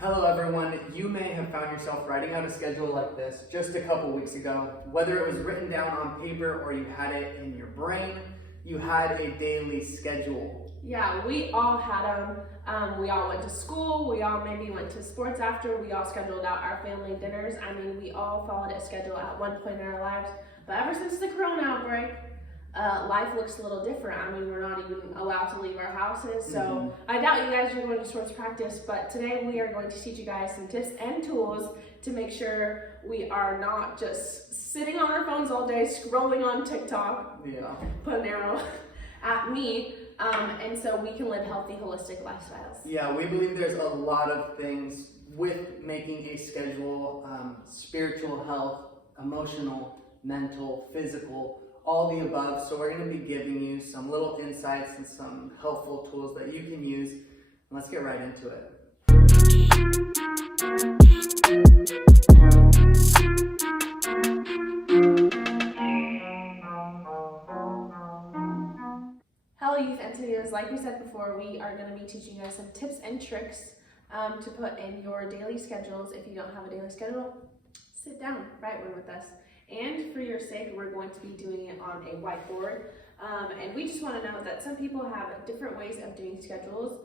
Hello everyone, you may have found yourself writing out a schedule like this just a couple weeks ago. Whether it was written down on paper or you had it in your brain, you had a daily schedule. Yeah, we all had them. We all went to school, we all maybe went to sports after, we all scheduled out our family dinners. I mean, we all followed a schedule at one point in our lives. But ever since the corona outbreak, life looks a little different. I mean, we're not even allowed to leave our houses, so I doubt you guys are going to sports practice, but today we are going to teach you guys some tips and tools to make sure we are not just sitting on our phones all day, scrolling on TikTok, put an arrow at me, and so we can live healthy, holistic lifestyles. Yeah, we believe there's a lot of things with making a schedule, spiritual health, emotional, mental, physical, all the above. So we're going to be giving you some little insights and some helpful tools that you can use. And let's get right into it. Hello youth entities, like we said before, we are going to be teaching you guys some tips and tricks to put in your daily schedules. If you don't have a daily schedule, sit down, write one with us. And for your sake, we're going to be doing it on a whiteboard. And we just want to note that some people have different ways of doing schedules.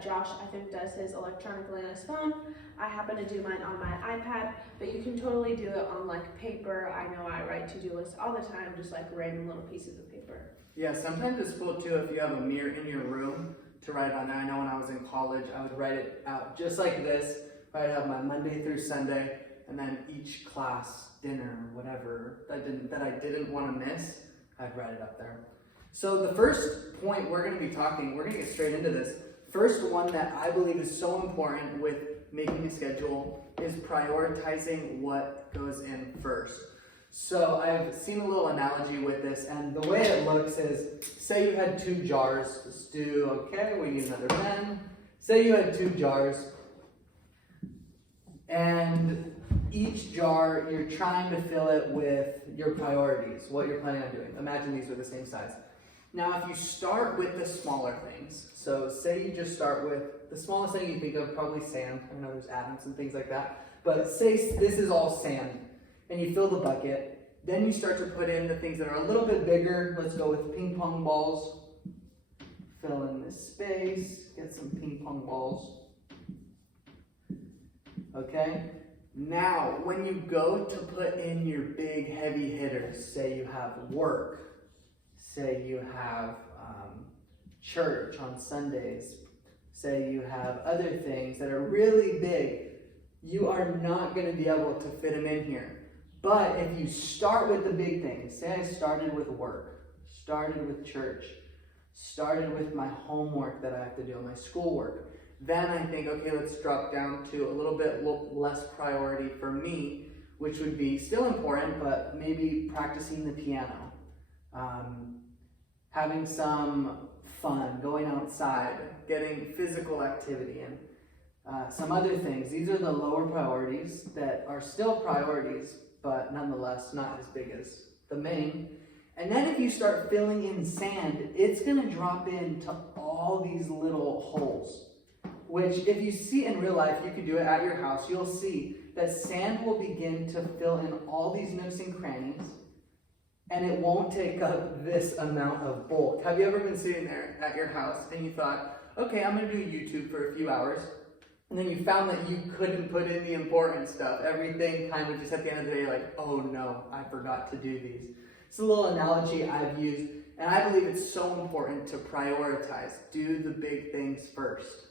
Josh, I think, does his electronically on his phone. I happen to do mine on my iPad, but you can totally do it on like paper. I know I write to-do lists all the time, just like random little pieces of paper. Yeah, sometimes it's cool too if you have a mirror in your room to write on there. I know when I was in college, I would write it out just like this. I'd have my Monday through Sunday, and then each class, dinner, whatever that I didn't want to miss, I'd write it up there. So the first point we're going to get straight into this. First one that I believe is so important with making a schedule is prioritizing what goes in first. So I've seen a little analogy with this, and the way it looks is, say you had 2 jars. Let's do, we need another pen. Say you had 2 jars, and each jar, you're trying to fill it with your priorities, what you're planning on doing. Imagine these are the same size. Now, if you start with the smaller things, so say you just start with the smallest thing you think of, probably sand. I know there's atoms and things like that, but say this is all sand, and you fill the bucket. Then you start to put in the things that are a little bit bigger. Let's go with ping pong balls. Fill in this space, get some ping pong balls. Okay? Now, when you go to put in your big heavy hitters, say you have work, say you have church on Sundays, say you have other things that are really big, you are not going to be able to fit them in here. But if you start with the big things, say I started with work, started with church, started with my homework that I have to do, my schoolwork, then I think, okay, let's drop down to a little bit less priority for me, which would be still important, but maybe practicing the piano, having some fun, going outside, getting physical activity, and some other things. These are the lower priorities that are still priorities, but nonetheless not as big as the main. And then if you start filling in sand, it's going to drop into all these little holes. Which, if you see in real life, you can do it at your house, you'll see that sand will begin to fill in all these nooks and crannies, and it won't take up this amount of bulk. Have you ever been sitting there at your house and you thought, okay, I'm going to do YouTube for a few hours, and then you found that you couldn't put in the important stuff. Everything kind of just at the end of the day, like, oh no, I forgot to do these. It's a little analogy I've used, and I believe it's so important to prioritize. Do the big things first.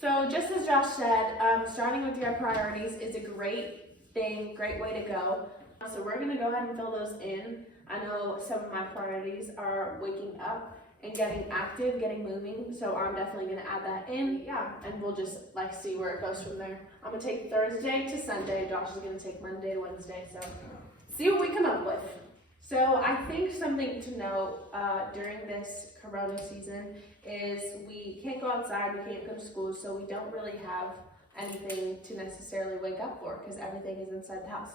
So just as Josh said, starting with your priorities is a great way to go. So we're going to go ahead and fill those in. I know some of my priorities are waking up and getting active, getting moving. So I'm definitely going to add that in. Yeah, and we'll just see where it goes from there. I'm going to take Thursday to Sunday. Josh is going to take Monday to Wednesday. So see what we come up with. So I think something to know during this corona season is we can't go outside, we can't go to school, so we don't really have anything to necessarily wake up for because everything is inside the house.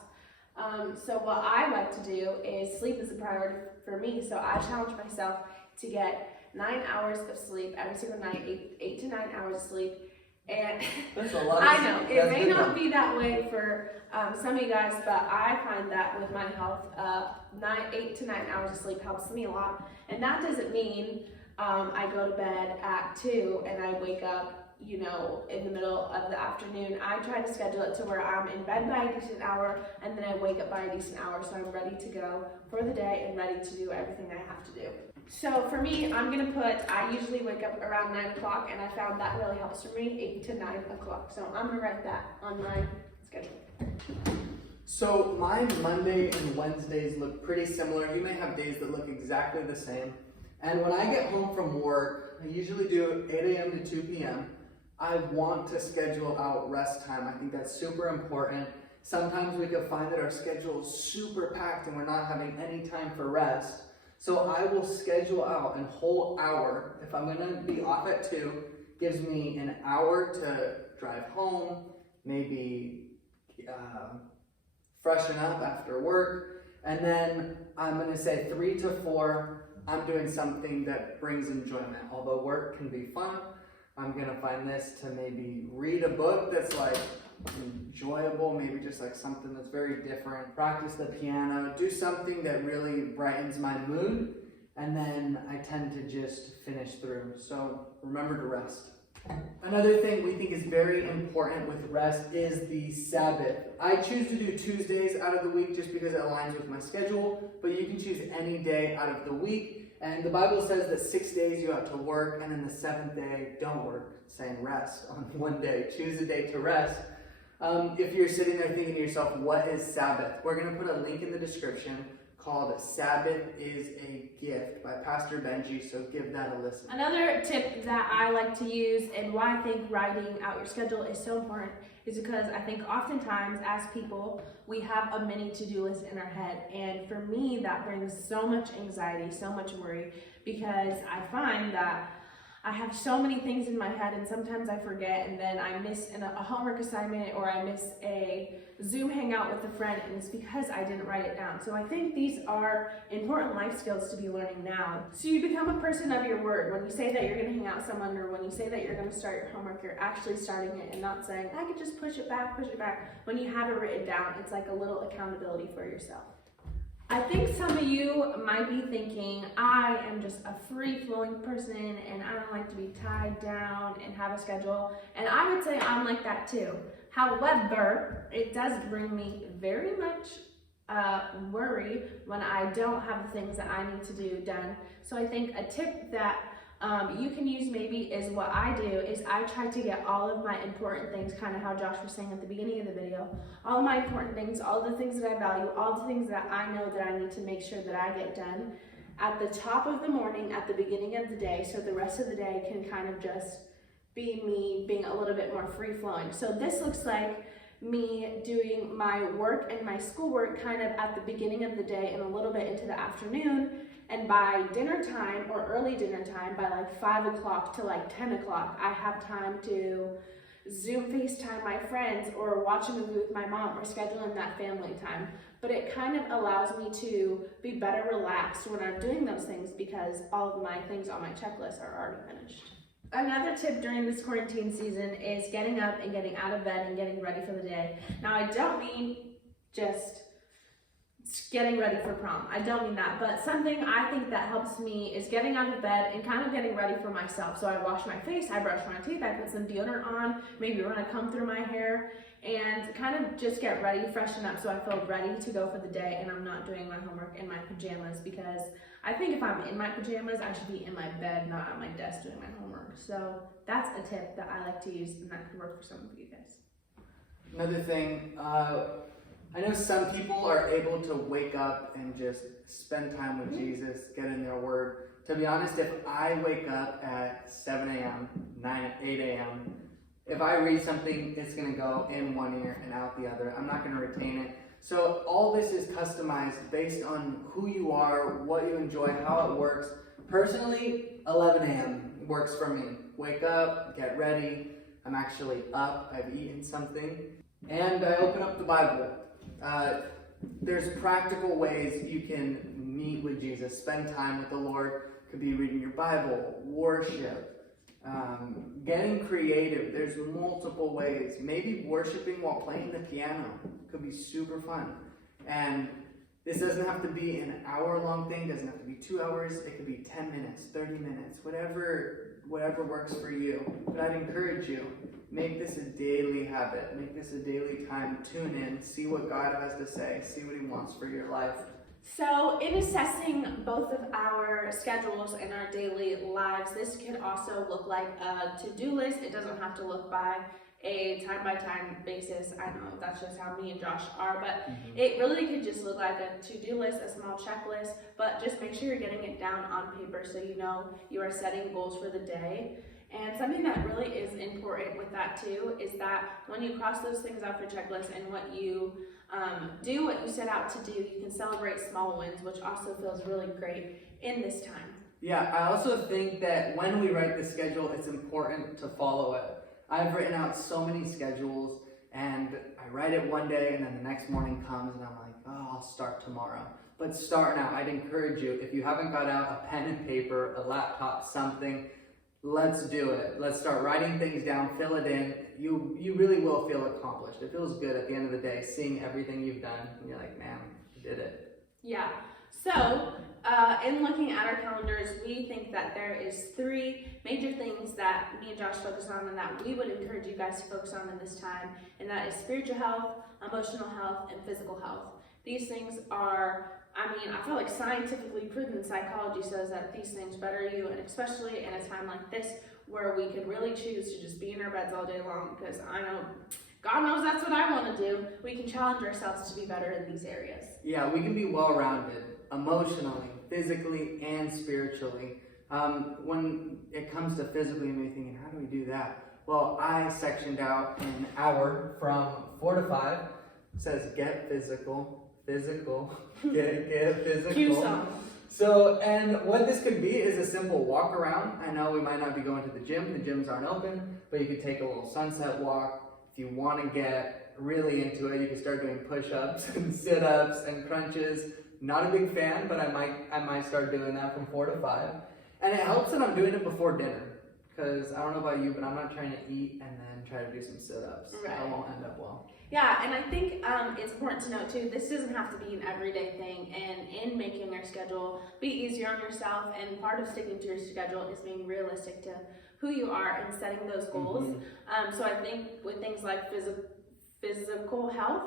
So what I like to do is sleep is a priority for me, so I challenge myself to get 9 hours of sleep every single night, 8 to 9 hours of sleep, And That's a lot of I know, it that's may good not though. be that way for some of you guys, but I find that with my health, 8 to 9 hours of sleep helps me a lot. And that doesn't mean I go to bed at 2 and I wake up, you know, in the middle of the afternoon. I try to schedule it to where I'm in bed by a decent hour and then I wake up by a decent hour, so I'm ready to go for the day and ready to do everything I have to do. So for me, I usually wake up around 9 o'clock, and I found that really helps for me, 8 to 9 o'clock. So I'm gonna write that on my schedule. So my Monday and Wednesdays look pretty similar. You may have days that look exactly the same. And when I get home from work, I usually do 8 a.m. to 2 p.m. I want to schedule out rest time. I think that's super important. Sometimes we can find that our schedule is super packed and we're not having any time for rest. So I will schedule out a whole hour. If I'm gonna be off at 2, gives me an hour to drive home, maybe freshen up after work, and then I'm gonna say 3 to 4, I'm doing something that brings enjoyment. Although work can be fun, I'm gonna find this to maybe read a book that's like enjoyable, maybe just like something that's very different, practice the piano, do something that really brightens my mood, and then I tend to just finish through. So remember to rest. Another thing we think is very important with rest is the Sabbath. I choose to do Tuesdays out of the week just because it aligns with my schedule, but you can choose any day out of the week. And the Bible says that 6 days you have to work, and then the 7th day, don't work. It's saying rest on one day. Choose a day to rest. If you're sitting there thinking to yourself, what is Sabbath? We're going to put a link in the description called Sabbath is a Gift by Pastor Benji, so give that a listen. Another tip that I like to use, and why I think writing out your schedule is so important, is because I think oftentimes as people, we have a mini to-do list in our head. And for me, that brings so much anxiety, so much worry, because I find that I have so many things in my head, and sometimes I forget, and then I miss a homework assignment, or I miss a Zoom hangout with a friend, and it's because I didn't write it down. So I think these are important life skills to be learning now. So you become a person of your word. When you say that you're going to hang out with someone, or when you say that you're going to start your homework, you're actually starting it and not saying, I could just push it back. When you have it written down, it's like a little accountability for yourself. I think some of you might be thinking, I am just a free-flowing person and I don't like to be tied down and have a schedule. And I would say I'm like that too. However, it does bring me very much worry when I don't have the things that I need to do done. So I think a tip that you can use maybe is what I do is I try to get all of my important things, kind of how Josh was saying at the beginning of the video, all of my important things, all the things that I value, all the things that I know that I need to make sure that I get done at the top of the morning, at the beginning of the day, so the rest of the day can kind of just be me being a little bit more free-flowing. So this looks like me doing my work and my schoolwork kind of at the beginning of the day and a little bit into the afternoon. And by dinner time, or early dinner time, by like 5 o'clock to like 10 o'clock, I have time to Zoom FaceTime my friends or watch a movie with my mom or schedule in that family time. But it kind of allows me to be better relaxed when I'm doing those things because all of my things on my checklist are already finished. Another tip during this quarantine season is getting up and getting out of bed and getting ready for the day. Now, I don't mean just getting ready for prom. I don't mean that, but something I think that helps me is getting out of bed and kind of getting ready for myself. So I wash my face, I brush my teeth, I put some deodorant on, maybe run a comb through my hair, and kind of just get ready, freshen up so I feel ready to go for the day and I'm not doing my homework in my pajamas, because I think if I'm in my pajamas, I should be in my bed, not at my desk doing my homework. So that's a tip that I like to use and that could work for some of you guys. Another thing, I know some people are able to wake up and just spend time with Jesus, get in their word. To be honest, if I wake up at 7 a.m., 8 a.m., if I read something, it's going to go in one ear and out the other. I'm not going to retain it. So all this is customized based on who you are, what you enjoy, how it works. Personally, 11 a.m. works for me. Wake up, get ready. I'm actually up. I've eaten something. And I open up the Bible. There's practical ways you can meet with Jesus, spend time with the Lord. Could be reading your Bible, worship, Getting creative. There's multiple ways. Maybe worshiping while playing the piano could be super fun. And this doesn't have to be an hour-long thing. Doesn't have to be 2 hours. It could be 10 minutes, 30 minutes, whatever works for you. But I'd encourage you, make this a daily habit. Make this a daily time. Tune in, see what God has to say, see what He wants for your life. So, in assessing both of our schedules and our daily lives, this could also look like a to-do list. It doesn't have to look by a time-by-time basis. I know that's just how me and Josh are, but it really could just look like a to-do list, a small checklist, but just make sure you're getting it down on paper so you know you are setting goals for the day. And something that really is important with that too is that when you cross those things off your checklist and what you do what you set out to do, you can celebrate small wins, which also feels really great in this time. Yeah, I also think that when we write the schedule, it's important to follow it. I've written out so many schedules, and I write it one day, and then the next morning comes, and I'm like, oh, I'll start tomorrow. But start now. I'd encourage you, if you haven't got out a pen and paper, a laptop, something, let's do it. Let's start writing things down, fill it in. You really will feel accomplished. It feels good at the end of the day, seeing everything you've done, and you're like, man, you did it. Yeah. So, in looking at our calendars, we think that there is 3 major things that me and Josh focus on and that we would encourage you guys to focus on in this time, and that is spiritual health, emotional health, and physical health. These things are, I feel like scientifically proven. Psychology says that these things better you, and especially in a time like this where we could really choose to just be in our beds all day long, because I know God knows that's what I want to do. We can challenge ourselves to be better in these areas. Yeah, we can be well-rounded, emotionally, physically, and spiritually. When it comes to physically, you may be thinking, how do we do that? Well, I sectioned out an hour from 4 to 5. It says get physical, get physical. Cue song. So, and what this could be is a simple walk around. I know we might not be going to the gyms aren't open, but you could take a little sunset walk. If you want to get really into it, you can start doing push-ups and sit-ups and crunches. Not a big fan, but I might start doing that from 4 to 5. And it helps that I'm doing it before dinner, because I don't know about you, but I'm not trying to eat and then try to do some sit-ups. Right. That won't end up well. Yeah, and I think it's important to note too, this doesn't have to be an everyday thing, and in making your schedule, be easier on yourself, and part of sticking to your schedule is being realistic to who you are and setting those goals. So I think with things like physical health,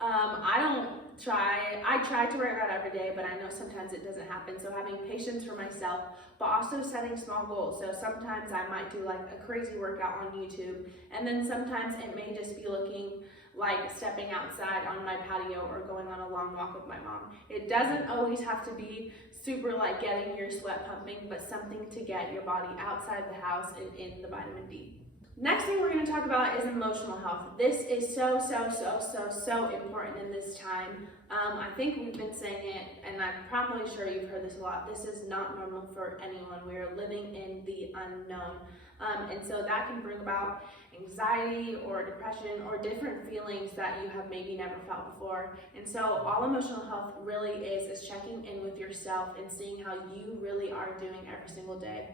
I try to work out every day, but I know sometimes it doesn't happen. So having patience for myself, but also setting small goals. So sometimes I might do like a crazy workout on YouTube, and then sometimes it may just be looking like stepping outside on my patio or going on a long walk with my mom. It doesn't always have to be super like getting your sweat pumping, but something to get your body outside the house and in the vitamin D. Next thing we're going to talk about is emotional health. This is so important in this time. I think we've been saying it, and I'm probably sure you've heard this a lot. This is not normal for anyone. We are living in the unknown. And so that can bring about anxiety or depression or different feelings that you have maybe never felt before. And so all emotional health really is checking in with yourself and seeing how you really are doing every single day.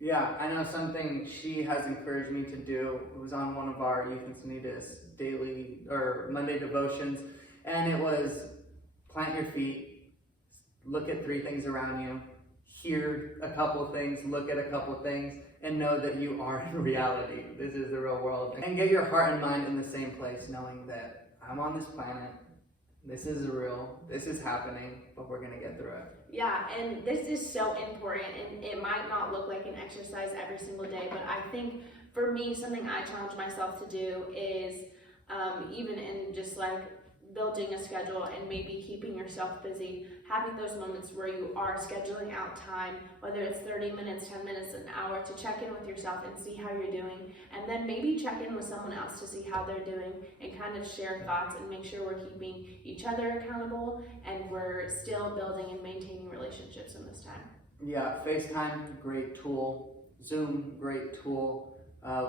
Yeah, I know something she has encouraged me to do. It was on one of our Youth Encinitas daily or Monday devotions, and it was plant your feet, look at 3 things around you, hear a couple of things, look at a couple of things, and know that you are in reality. This is the real world. And get your heart and mind in the same place, knowing that I'm on this planet, this is real, this is happening, but we're gonna get through it. Yeah, and this is so important, and it might not look like an exercise every single day, but I think for me, something I challenge myself to do is even in just like building a schedule and maybe keeping yourself busy, having those moments where you are scheduling out time, whether it's 30 minutes, 10 minutes, an hour, to check in with yourself and see how you're doing, and then maybe check in with someone else to see how they're doing and kind of share thoughts and make sure we're keeping each other accountable and we're still building and maintaining relationships in this time. Yeah, FaceTime, great tool. Zoom, great tool.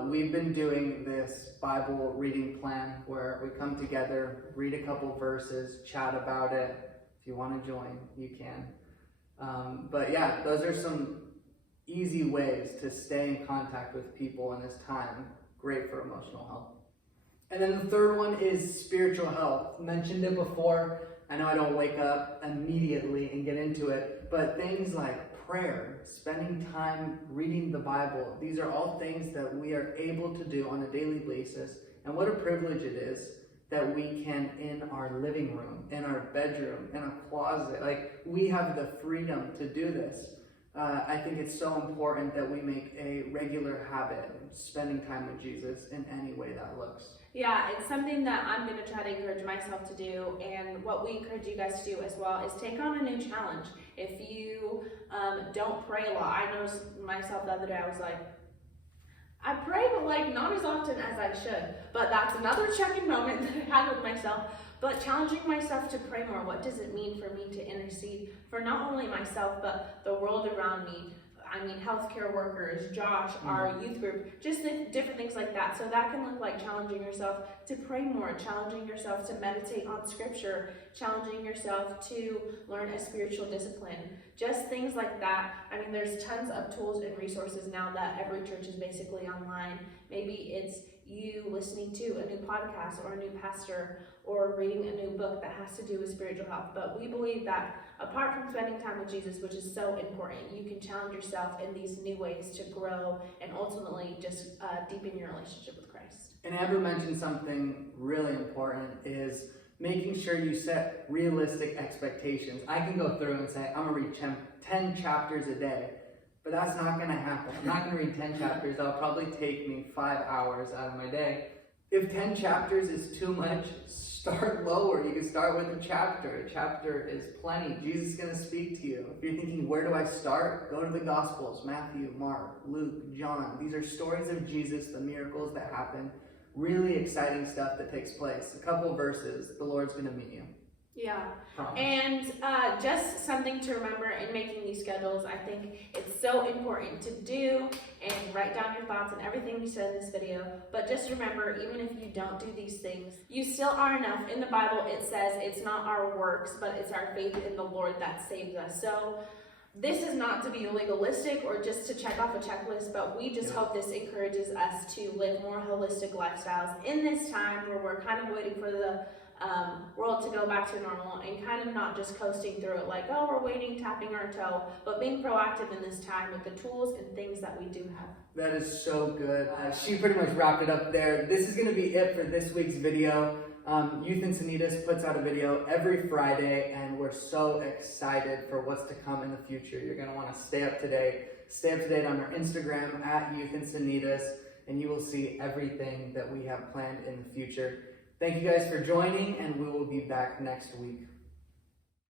We've been doing this Bible reading plan where we come together, read a couple verses, chat about it. If you want to join, you can. But yeah, those are some easy ways to stay in contact with people in this time. Great for emotional health. And then the third one is spiritual health. Mentioned it before. I know I don't wake up immediately and get into it, but things like prayer, spending time reading the Bible, these are all things that we are able to do on a daily basis. And what a privilege it is that we can, in our living room, in our bedroom, in a closet, like we have the freedom to do this. I think it's so important that we make a regular habit of spending time with Jesus in any way that looks. Yeah, it's something that I'm going to try to encourage myself to do, and what we encourage you guys to do as well is take on a new challenge. If you don't pray a lot, I noticed myself the other day, I was like, I pray, but like not as often as I should. But that's another check-in moment that I had with myself. But challenging myself to pray more. What does it mean for me to intercede for not only myself, but the world around me? I mean, healthcare workers, Josh, our youth group, just the different things like that. So that can look like challenging yourself to pray more, challenging yourself to meditate on scripture, challenging yourself to learn a spiritual discipline, just things like that. I mean, there's tons of tools and resources now that every church is basically online. Maybe it's you listening to a new podcast or a new pastor or reading a new book that has to do with spiritual health. But we believe that apart from spending time with Jesus, which is so important, you can challenge yourself in these new ways to grow and ultimately just deepen your relationship with Christ. And Amber mentioned something really important is making sure you set realistic expectations. I can go through and say, I'm going to read 10 chapters a day. But that's not going to happen. I'm not going to read 10 chapters. That'll probably take me 5 hours out of my day. If 10 chapters is too much, start lower. You can start with a chapter. A chapter is plenty. Jesus is going to speak to you. If you're thinking, where do I start? Go to the Gospels. Matthew, Mark, Luke, John. These are stories of Jesus, the miracles that happen. Really exciting stuff that takes place. A couple verses, the Lord's going to meet you. Yeah, Promise. and just something to remember in making these schedules, I think it's so important to do and write down your thoughts and everything we said in this video. But just remember, even if you don't do these things, you still are enough. In the Bible, it says it's not our works, but it's our faith in the Lord that saves us. So this is not to be legalistic or just to check off a checklist, but we just hope this encourages us to live more holistic lifestyles in this time where we're kind of waiting for the world to go back to normal and kind of not just coasting through it like, oh, we're waiting, tapping our toe, but being proactive in this time with the tools and things that we do have. That is so good. She pretty much wrapped it up there. This is going to be it for this week's video. Youth Encinitas puts out a video every Friday, and we're so excited for what's to come in the future. You're going to want to stay up to date. Stay up to date on our Instagram at Youth Encinitas, and you will see everything that we have planned in the future. Thank you guys for joining, and we will be back next week.